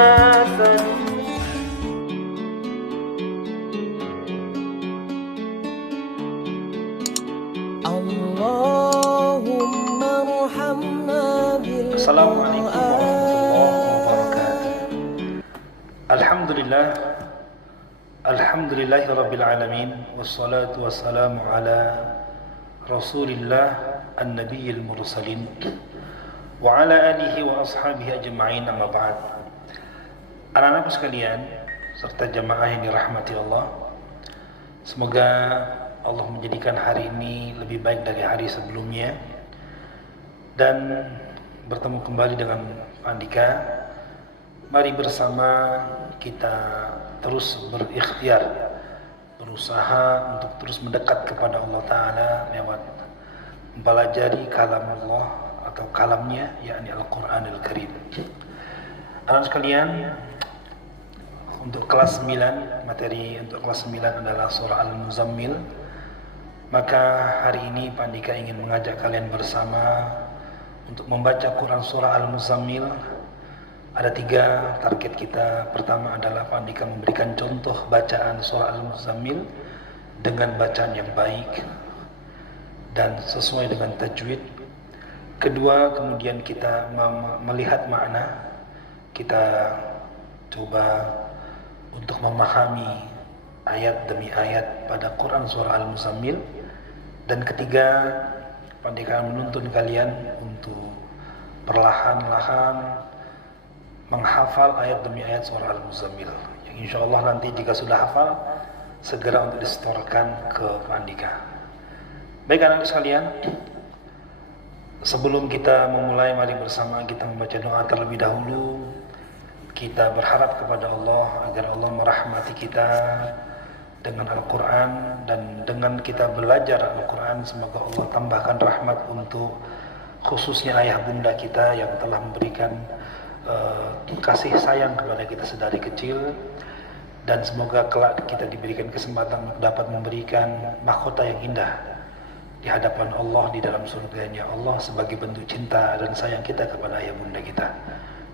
ناسا اللهم ارحمنا Assalamualaikum warahmatullahi wabarakatuh. Alhamdulillahi rabbil alamin. Wassalatu wassalamu ala rasulillah an-nabiyil mursalin wa ala alihi wa ashabihi ajma'in, amma ba'd. Anak-anakku sekalian serta jamaah yang dirahmati Allah, semoga Allah menjadikan hari ini lebih baik dari hari sebelumnya dan bertemu kembali dengan Pak Andika. Mari bersama kita terus berikhtiar, berusaha untuk terus mendekat kepada Allah Ta'ala lewat mempelajari kalam Allah atau kalamnya, yakni Al-Quranul Karim. Anak sekalian, untuk kelas 9, materi untuk kelas 9 adalah surah Al-Muzammil. Maka hari ini Pak Andika ingin mengajak kalian bersama untuk membaca Quran surah Al-Muzammil. Ada 3 target kita. Pertama adalah Pak Andika memberikan contoh bacaan surah Al-Muzammil dengan bacaan yang baik dan sesuai dengan tajwid. Kedua, kemudian kita melihat makna. Kita coba untuk memahami ayat demi ayat pada Quran surah Al-Muzammil. Dan ketiga, Pak Andika menuntun kalian untuk perlahan-lahan menghafal ayat demi ayat surah Al-Muzammil, yang insya Allah nanti jika sudah hafal segera untuk disetorkan ke Pak Andika. Baik anak sekalian, sebelum kita memulai, mari bersama kita membaca doa terlebih dahulu. Kita berharap kepada Allah agar Allah merahmati kita dengan Al-Quran, dan dengan kita belajar Al-Quran semoga Allah tambahkan rahmat untuk khususnya ayah bunda kita yang telah memberikan kasih sayang kepada kita sedari kecil, dan semoga kelak kita diberikan kesempatan untuk dapat memberikan mahkota yang indah di hadapan Allah di dalam surganya Allah sebagai bentuk cinta dan sayang kita kepada ayah bunda kita.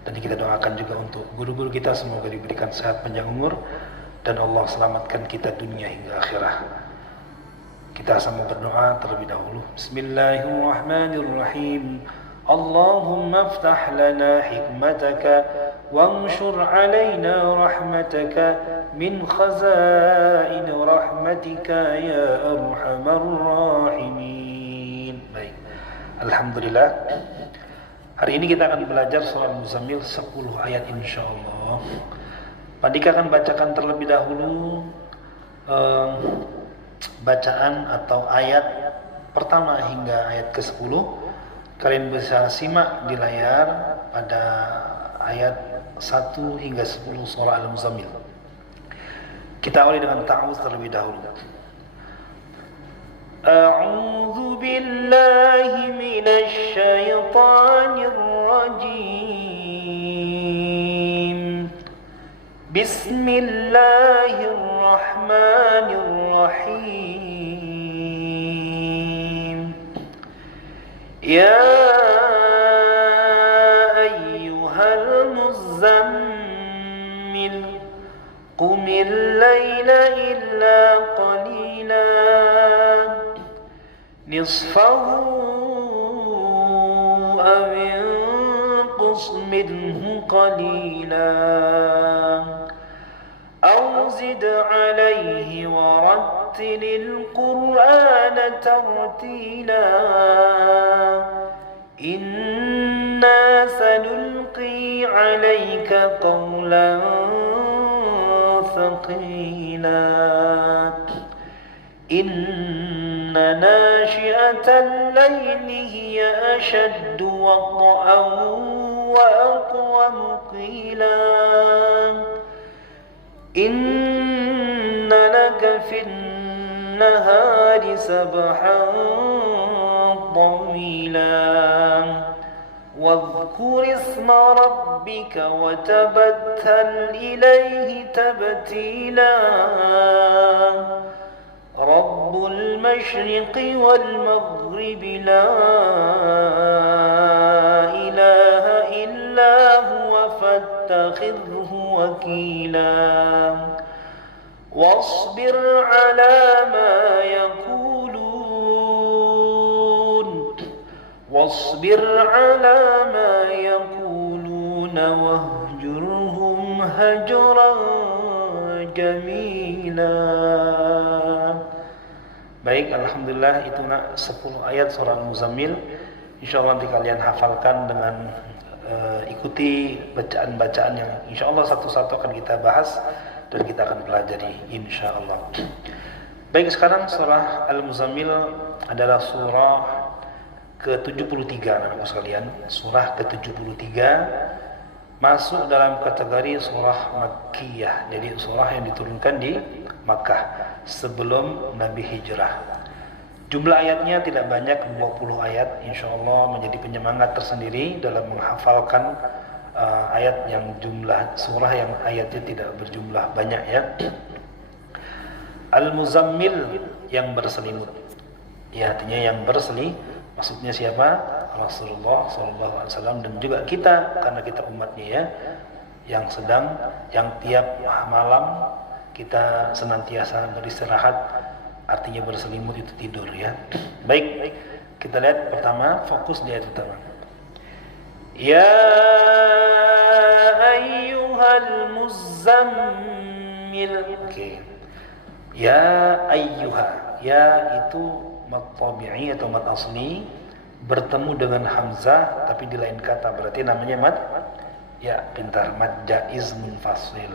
Dan kita doakan juga untuk guru-guru kita, semoga diberikan sehat panjang umur dan Allah selamatkan kita dunia hingga akhirah. Kita sama berdoa terlebih dahulu. Bismillahirrahmanirrahim. Allahumma aftah lana hikmataka wanshur alaina rahmataka min khazain rahmatika ya arhamar rahimin. Baik. Alhamdulillah. Hari ini kita akan belajar surah Al-Muzammil 10 ayat insyaallah. Pak Andika akan bacakan terlebih dahulu bacaan atau ayat pertama hingga ayat ke-10. Kalian bisa simak di layar pada ayat 1 hingga 10 surah Al-Muzammil. Kita awali dengan ta'awudz terlebih dahulu. A'udzu billahi minasy syaithanir rajim. Bismillahirrahmanirrahim. Ya ayyuhal muzammil qumil layla illa qalila nisfahu aw inqus minhu qalila أو زد عليه ورتل القرآن ترتيلا إنا سنلقي عليك قولا ثقيلا إن ناشئة الليل هي أشد وطئا وأقوم قيلا إن لك في النهار سبحا طويلا واذكر اسم ربك وتبتل إليه تبتيلا رب المشرق والمغرب لا إله إلا هو واتخذه وكيلا واصبر على ما يقولون واهجرهم هجرا جميلا. Baik, alhamdulillah itu 10 ayat surah Al-Muzammil. Insyaallah nanti kalian hafalkan dengan ikuti bacaan-bacaan yang insyaallah satu-satu akan kita bahas dan kita akan pelajari insyaallah. Baik, sekarang surah Al-Muzammil adalah surah ke-73 anak-anakku sekalian. Surah ke-73 masuk dalam kategori surah Makkiyah. Jadi surah yang diturunkan di Makkah sebelum Nabi hijrah. Jumlah ayatnya tidak banyak, 20 ayat. Insyaallah menjadi penyemangat tersendiri dalam menghafalkan ayat yang jumlah surah yang ayatnya tidak berjumlah banyak ya. Al-Muzammil yang berselimut. Ya, artinya yang berselimut. Maksudnya siapa? Rasulullah SAW dan juga kita, karena kita umatnya ya, yang tiap malam kita senantiasa beristirahat, artinya berselimut itu tidur ya. Baik, kita lihat pertama, fokus di ayat pertama. Ya ayyuhal muzammil. Oke. Ya ayyuha. Ya itu mad tabi'i atau mad asli bertemu dengan hamzah tapi di lain kata, berarti namanya mad ya, pintar, mad jaiz munfasil.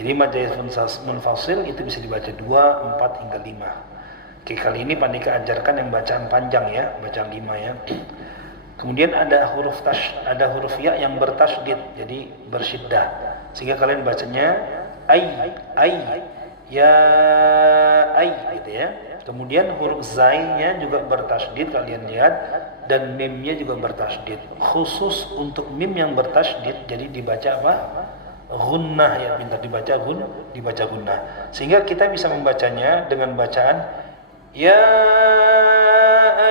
Jadi mad jaiz munfasil itu bisa dibaca 2, 4 hingga 5. Oke, kali ini Pandika ajarkan yang bacaan panjang ya, bacaan 5 ya. Kemudian ada huruf ya yang bertasydid, jadi bersyiddah. Sehingga kalian bacanya ay ya ay gitu ya. Kemudian huruf zai-nya juga bertasydid, kalian lihat, dan mim-nya juga bertasydid. Khusus untuk mim yang bertasydid, jadi dibaca apa? Gunnah ya, pintar dibaca gunnah. Sehingga kita bisa membacanya dengan bacaan ya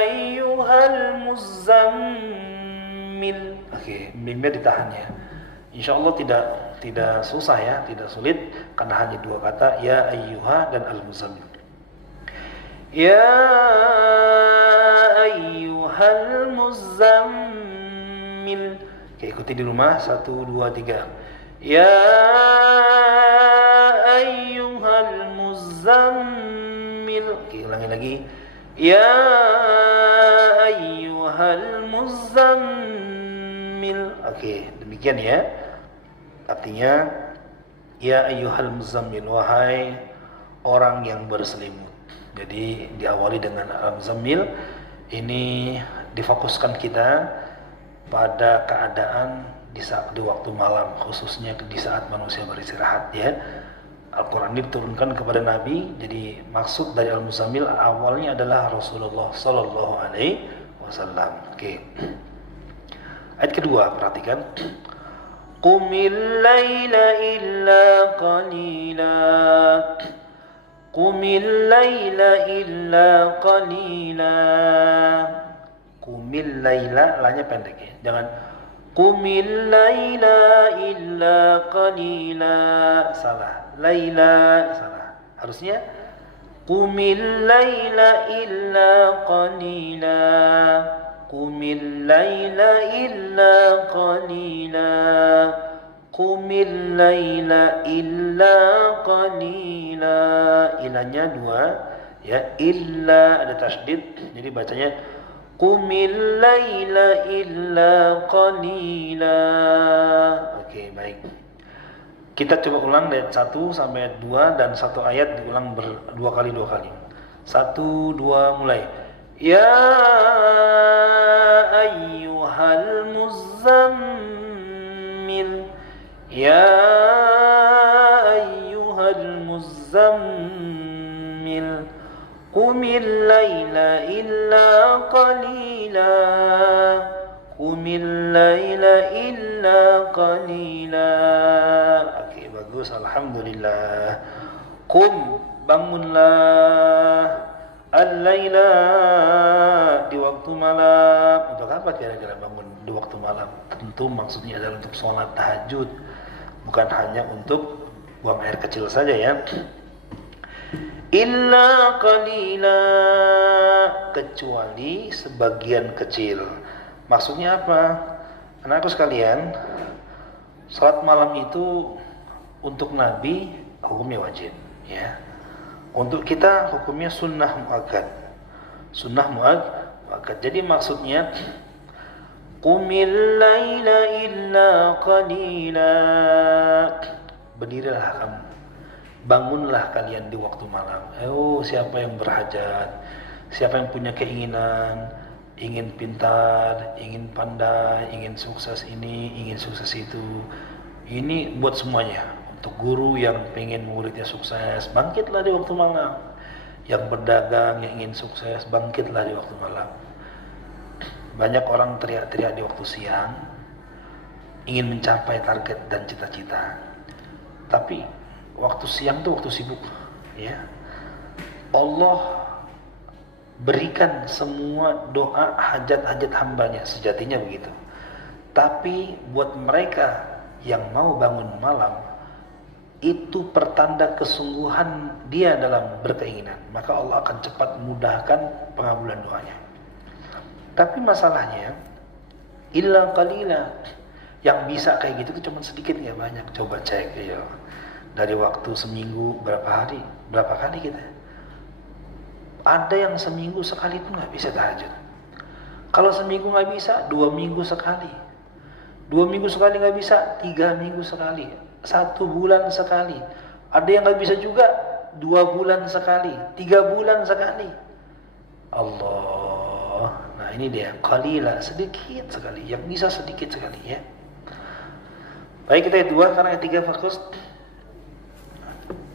ayyuhal muzammil. Oke, mimnya ditahan ya. Insyaallah tidak susah ya, tidak sulit karena hanya 2 kata, ya ayyuha dan al-muzammil. Ya ayyuhal muzammil. Oke, ikuti di rumah. 1, 2, 3. Ya ayyuhal muzammil. Oke, ulangi lagi. Ya ayyuhal muzammil. Oke, demikian ya. Artinya ya ayyuhal muzammil, wahai orang yang berselimut. Jadi diawali dengan al-muzammil. Ini difokuskan kita pada keadaan di waktu malam, khususnya di saat manusia beristirahat ya. Al-Quran ini diturunkan kepada Nabi. Jadi maksud dari al-muzammil awalnya adalah Rasulullah Sallallahu Alaihi Wasallam. Oke. Ayat kedua, perhatikan. Qumil laila illa qalila. Qumil laila illa qalila. Qumil laila, lanya pendek ya. Jangan qumil laila illa qalila. Salah. Laila salah. Harusnya qumil laila illa qalila. Qumil laila illa qalila. Qumil laila illa qalila. Ilanya 2 ya, illa ada tasydid, jadi bacanya qumil laila illa qalila. Oke, baik. Kita coba ulang ayat 1 sampai ayat 2 dan 1 ayat diulang 2 kali. 1, 2 mulai. Ya ayyuhal muzammil. Ya ayyuhal muzammil. Qumil laila illa qalila. Qumil laila illa qalila. Oke, bagus, alhamdulillah. Qum, bangunlah. al-laila, di waktu malam. Untuk apa kira-kira bangun di waktu malam? Tentu maksudnya adalah untuk sholat tahajud, bukan hanya untuk buang air kecil saja ya. Illa qalila, kecuali sebagian kecil. Maksudnya apa? Anakku sekalian, salat malam itu untuk Nabi hukumnya wajib ya. Untuk kita hukumnya sunnah muakkad. Sunnah muakkad. Jadi maksudnya qumil laila illa qalila, berdirilah kamu, bangunlah kalian di waktu malam. Siapa yang berhajat, siapa yang punya keinginan, ingin pintar, ingin pandai, ingin sukses ini, ingin sukses itu. Ini buat semuanya. Untuk guru yang pengen muridnya sukses, bangkitlah di waktu malam. Yang berdagang, yang ingin sukses, bangkitlah di waktu malam. Banyak orang teriak-teriak di waktu siang, ingin mencapai target dan cita-cita. Tapi waktu siang itu waktu sibuk ya. Allah berikan semua doa hajat-hajat hambanya, sejatinya begitu. Tapi buat mereka yang mau bangun malam, itu pertanda kesungguhan dia dalam berkeinginan, maka Allah akan cepat mudahkan pengabulan doanya. Tapi masalahnya illa qalila, yang bisa kayak gitu itu cuma sedikit, nggak banyak. Coba cek ya, dari waktu seminggu berapa kali kita. Ada yang seminggu sekali pun nggak bisa tahajud. Kalau seminggu nggak bisa, 2 minggu sekali. 2 minggu sekali nggak bisa, 3 minggu sekali. 1 bulan sekali. Ada yang nggak bisa juga 2 bulan sekali, 3 bulan sekali. Allah. Nah ini dia, qalila, sedikit sekali. Yang bisa sedikit sekali ya. Baik, kita yang 2, karena yang 3 fokus.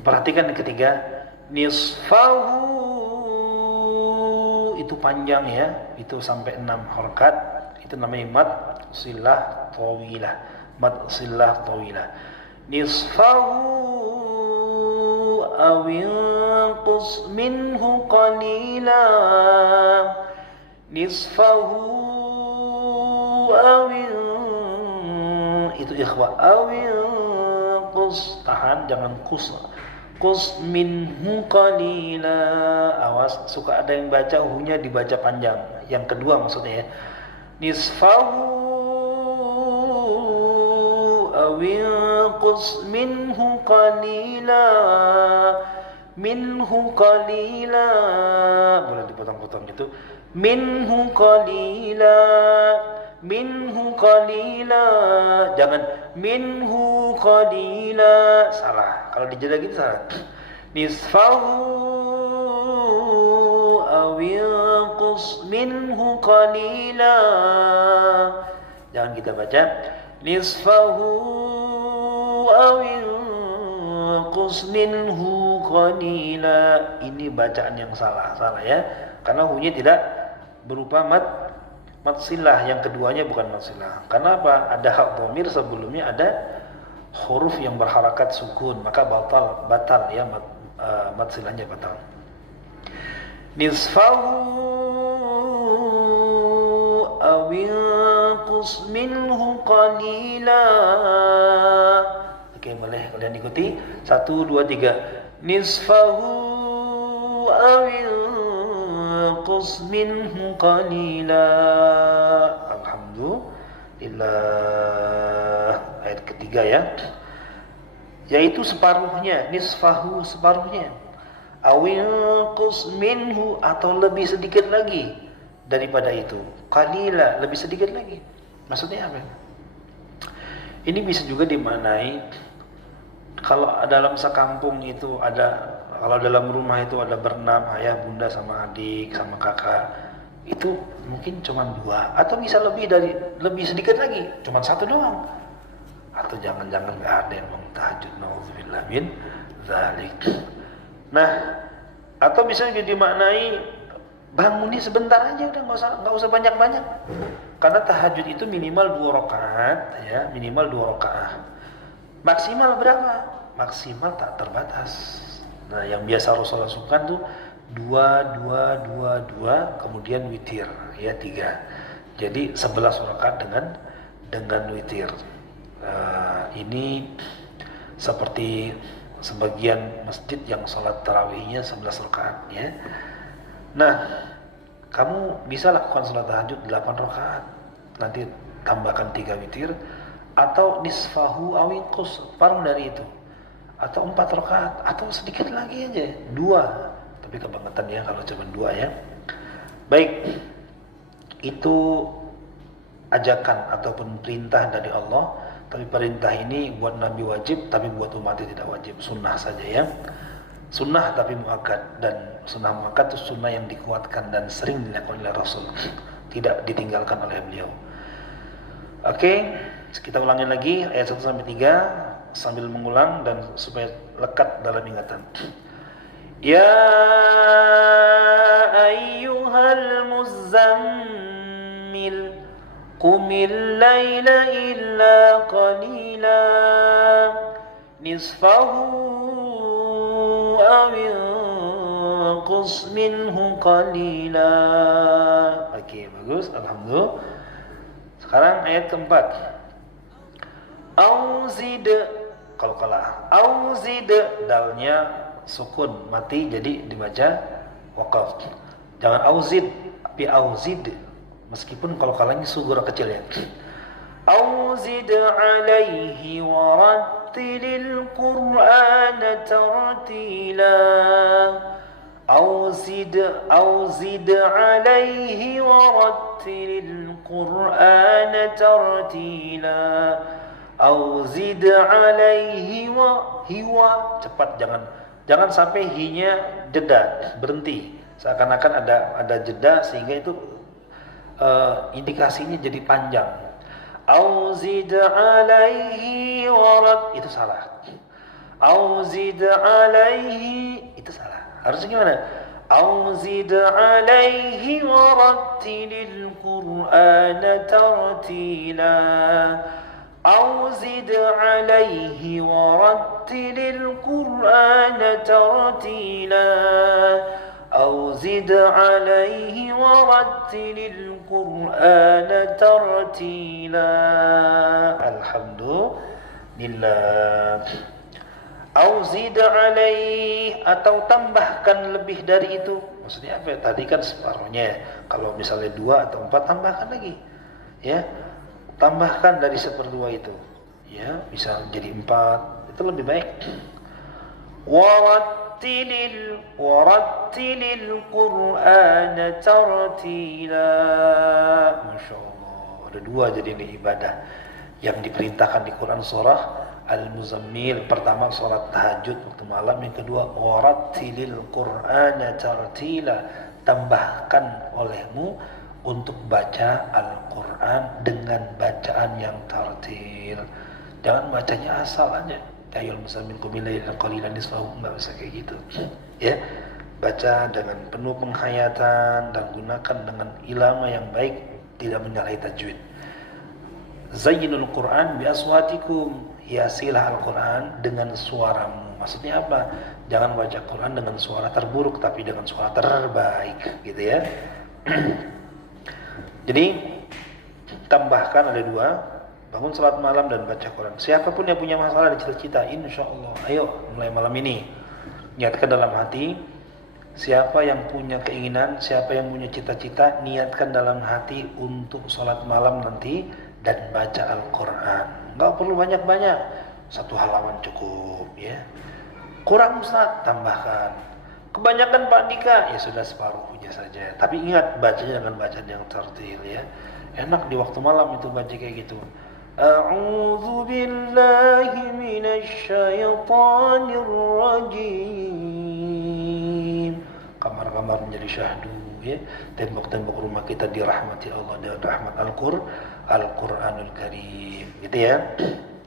Perhatikan yang ketiga, nisfahu, itu panjang ya, itu sampai 6 harakat. Itu namanya mad silah tawilah. Mad silah tawilah. Nisfahu aw inqus minhu qalila. Nisfahu aw, itu ikhwa, aw inqus, tahan jangan qus minhu qalila. Awas, suka ada yang baca hunya dibaca panjang. Yang kedua maksudnya ya, nisfahu aw inqus minhu qalila. Minhu qalila, boleh dipotong-potong gitu. Minhu qalila, minhu qalila, jangan minhu qalila, salah. Kalau dijeda gitu salah. Nisfahu aw inqus minhu qalila, jangan kita baca nisfahu aw inqus minhu qalila. Ini bacaan yang salah ya, karena hunya tidak berupa mad silah. Yang keduanya bukan mad silah. Karena apa? Ada hak dhamir sebelumnya, ada huruf yang berharakat sukun, maka batal ya, mad silahnya batal. Nisfahu aw inqus minhu qalila. Oke, boleh kalian ikuti. 1, 2, 3. Nisfahu aw inqus minhu qalila. Alhamdulillah. Ayat ketiga ya, yaitu separuhnya. Nisfahu, separuhnya. Aw inqus minhu, atau lebih sedikit lagi daripada itu. Qalila, lebih sedikit lagi. Maksudnya apa? Ini bisa juga dimaknai kalau dalam sekampung itu ada, kalau dalam rumah itu ada berenam, ayah, bunda, sama adik, sama kakak, itu mungkin cuma 2, atau bisa lebih sedikit lagi, cuma 1 doang. Atau jangan-jangan nggak ada yang mau tahajud, naudzubillah min dzalik. Nah, atau bisa juga dimaknai bangunnya sebentar aja, udah nggak usah banyak-banyak. Karena tahajud itu minimal 2 rakaat ya, minimal 2 rakaat. Maksimal berapa? Maksimal tak terbatas. Nah, yang biasa Rasulullah lakukan tuh 2, kemudian witir, ya 3. Jadi 11 rakaat dengan witir. Ini seperti sebagian masjid yang sholat tarawihnya 11 rakaat, ya. Nah, kamu bisa lakukan sholat tahajud 8 rakaat, nanti tambahkan 3 witir, atau nisfahu awinqus, separuh dari itu, atau 4 rakaat, atau sedikit lagi aja 2, tapi kebangetan ya kalau cuma 2 ya. Baik, itu ajakan ataupun perintah dari Allah. Tapi perintah ini buat Nabi wajib, tapi buat umatnya tidak wajib, sunnah saja ya. Sunnah tapi muakkad, dan sunnah muakkad itu sunnah yang dikuatkan dan sering dilakukan oleh Rasul, tidak ditinggalkan oleh beliau. Oke, kita ulangi lagi ayat 1-3 sambil mengulang dan supaya lekat dalam ingatan. Ya ayyuhal muzammil qumil laila illa qalila nisfahu aw inqus minhu qalila. Oke, bagus, alhamdulillah. Sekarang ayat keempat. Auzid, qalqalah. Auzid, dalnya sukun mati jadi dibaca waqaf. Jangan auzid, tapi auzid. Meskipun kalau kalanya sugur kecil ya. Auzid alaihi warattilil Qur'ana tartila. Auzid alaihi warattilil Qur'ana tartila. Auzid alaihi wa hiwa, cepat, jangan sampai hinya jeda, berhenti. Seakan-akan ada jeda sehingga itu indikasinya jadi panjang. Auzid alaihi warat, itu salah. Auzid alaihi, itu salah. Harusnya gimana? Auzid alaihi warattilil Qur'ana tartila. Auzid alaihi warattilil Qur'ana tartila. Auzid alaihi warattilil Qur'ana tartila. Alhamdulillah. Auzid alaihi, atau tambahkan lebih dari itu. Maksudnya apa? Tadi kan separuhnya. Kalau misalnya 2 atau 4, tambahkan lagi. Ya, tambahkan dari 1/2 itu. Ya, bisa jadi 4. Itu lebih baik. Warattilil Qur'ana tartila. Masya Allah, ada 2 jadi ini ibadah yang diperintahkan di Quran surah Al-Muzammil. Pertama sholat tahajud waktu malam, yang kedua warattilil Qur'ana tartila, tambahkan olehmu untuk baca Al-Quran dengan bacaan yang tartil. Jangan bacanya asal aja. Ayol muzammil qumil laila qalilan nisfahu, enggak bisa kayak gitu. Ya, baca dengan penuh penghayatan dan gunakan dengan ilmu yang baik, tidak menyalahi tajwid. Zayyinul Quran bi aswatikum, hiasilah Al-Quran dengan suaramu. Maksudnya apa? Jangan baca Quran dengan suara terburuk, tapi dengan suara terbaik, gitu ya. Jadi tambahkan ada 2, bangun salat malam dan baca Quran. Siapapun yang punya masalah dan cita-cita, insya Allah, ayo mulai malam ini niatkan dalam hati. Siapa yang punya keinginan, siapa yang punya cita-cita, niatkan dalam hati untuk salat malam nanti dan baca Al-Quran. Nggak perlu banyak-banyak, 1 halaman cukup ya. Kurang Ustaz, tambahkan. Kebanyakan Pak Dika, ya sudah separuhnya saja. Tapi ingat, bacanya dengan bacaan yang tartil ya. Enak di waktu malam itu baca kayak gitu. A'udzu billahi minasy syaithanir rajim. Kamar-kamar menjadi syahdu ya. Tembok-tembok rumah kita dirahmati Allah dengan rahmat Al-Qur'anul Karim. Gitu ya.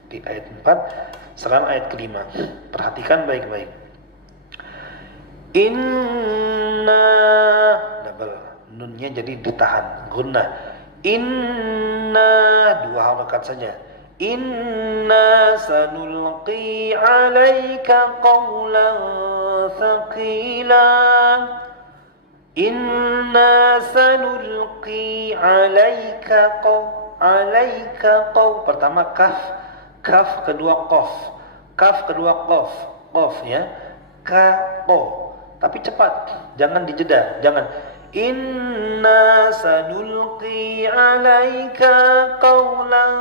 Di ayat 4. Sekarang ayat kelima. Perhatikan baik-baik. Inna, double nunnya jadi ditahan, gunnah. Inna, 2 harakat saja. Inna sanulqi alaika qawlan thaqila. Inna sanulqi alaika qaw. Pertama kaf kedua qaf. Kaf kedua qaf. Qaf ya. Ka-ko. Tapi cepat, jangan dijeda, jangan. Inna sanulqi alaika qawlan.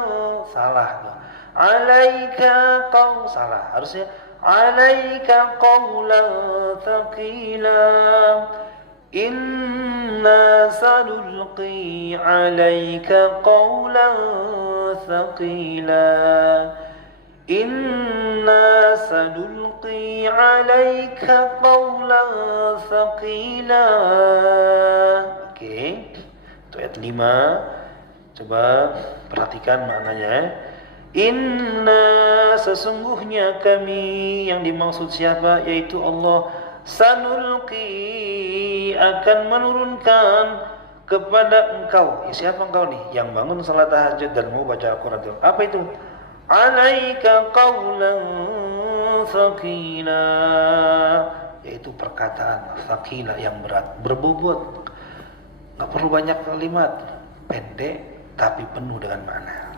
Salah tuh. Alaika qaw, salah. Harusnya alaika qawlan thaqila. Inna sanulqi alaika qawlan thaqila. Inna sanulqi alaika qawlan thaqila. Oke, itu ayat 5. Coba perhatikan maknanya. Inna, sesungguhnya kami, yang dimaksud siapa? Yaitu Allah. Sanulqi, akan menurunkan kepada engkau. Siapa engkau nih? Yang bangun salat tahajud dan mau baca Al-Quran. Apa itu? Alaika qawlan thaqila, yaitu perkataan thaqila yang berat, berbobot. Gak perlu banyak kalimat, pendek tapi penuh dengan makna.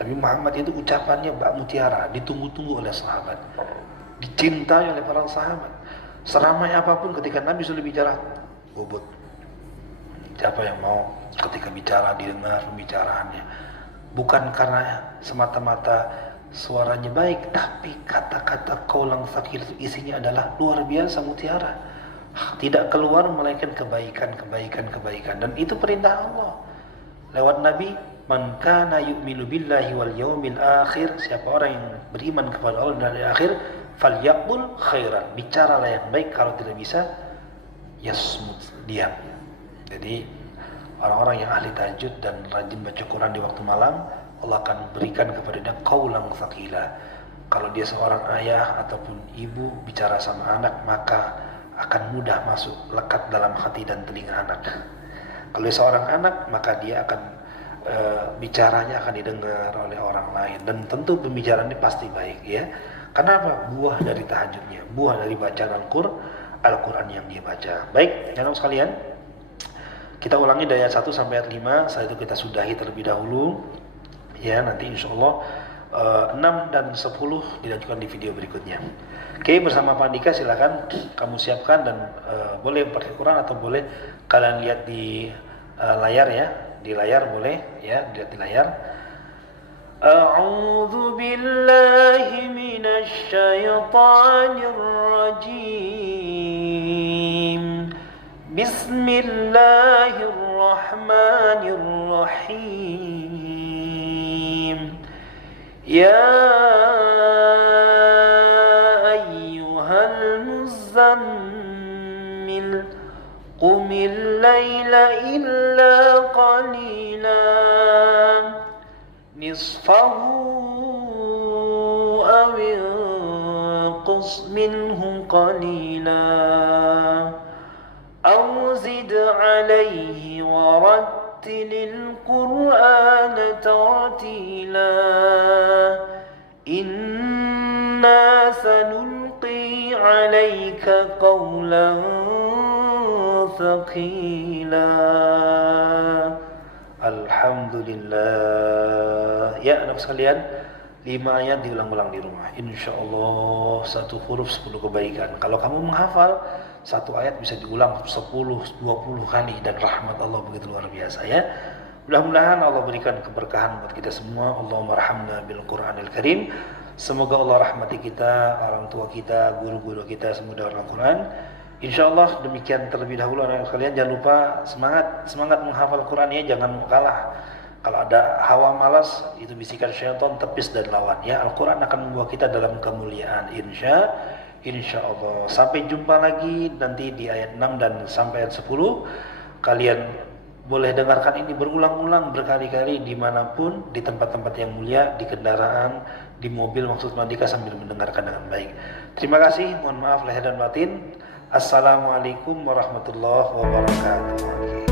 Nabi Muhammad itu ucapannya bak mutiara, ditunggu-tunggu oleh sahabat, dicintai oleh para sahabat. Seramai apapun ketika Nabi sudah bicara, bobot. Siapa yang mau ketika bicara didengar pembicaraannya? Bukan karena semata-mata suaranya baik, tapi kata-kata qawlan thaqil itu isinya adalah luar biasa mutiara. Tidak keluar melainkan kebaikan. Dan itu perintah Allah. Lewat Nabi, man kana yu'minu billahi wal yawmil akhir, siapa orang yang beriman kepada Allah dan hari akhir, falyaqul khairan, bicaralah yang baik. Kalau tidak bisa, yasmut, diam. Jadi orang-orang yang ahli tahajud dan rajin baca Quran di waktu malam, Allah akan berikan kepada dia qawlan thaqila. Kalau dia seorang ayah ataupun ibu bicara sama anak, maka akan mudah masuk, lekat dalam hati dan telinga anak. Kalau dia seorang anak, maka dia akan bicaranya akan didengar oleh orang lain, dan tentu pembicaraan ini pasti baik ya. Karena apa? Buah dari tahajudnya, buah dari bacaan Al-Quran yang dia baca. Baik, anak sekalian, kita ulangi dari ayat 1 sampai ayat 5. Setelah itu kita sudahi terlebih dahulu. Ya, nanti insya Allah 6 dan 10 dilanjutkan di video berikutnya. Oke, bersama Pak Andika silakan kamu siapkan, dan boleh pakai Quran atau boleh kalian lihat di layar ya. Di layar boleh ya, dilihat di layar. A'udzu billahi minasy syaithanir rajim. Bismillahirrahmanirrahim. Ya ayyuhal muzammil, qumil layla illa qalila, nisfahu aw inqus minhu qalila, أو زد عليه ورتل القرآن ترتيلا إنا سنلقي عليك قولا ثقيلا. Alhamdulillah. Ya anak sekalian, 5 ayat diulang-ulang di rumah. Insya Allah 1 huruf 10 kebaikan. Kalau kamu menghafal 1 ayat bisa diulang 10-20 kali, dan rahmat Allah begitu luar biasa ya. Mudah-mudahan Allah berikan keberkahan buat kita semua. Allahumma rahamna bil Qur'anil Karim. Semoga Allah rahmati kita, orang tua kita, guru-guru kita semua dengan Al-Quran. Insyaallah demikian terlebih dahulu anak sekalian. Jangan lupa semangat menghafal Quran ya, jangan kalah. Kalau ada hawa malas, itu bisikan syaitan, tepis dan lawan ya. Al-Quran akan membawa kita dalam kemuliaan insya Allah. Sampai jumpa lagi nanti di ayat 6 dan sampai ayat 10. Kalian boleh dengarkan ini berulang-ulang berkali-kali dimanapun, di tempat-tempat yang mulia, di kendaraan, di mobil maksud Mandika, sambil mendengarkan dengan baik. Terima kasih, mohon maaf lahir dan batin. Assalamualaikum warahmatullahi wabarakatuh.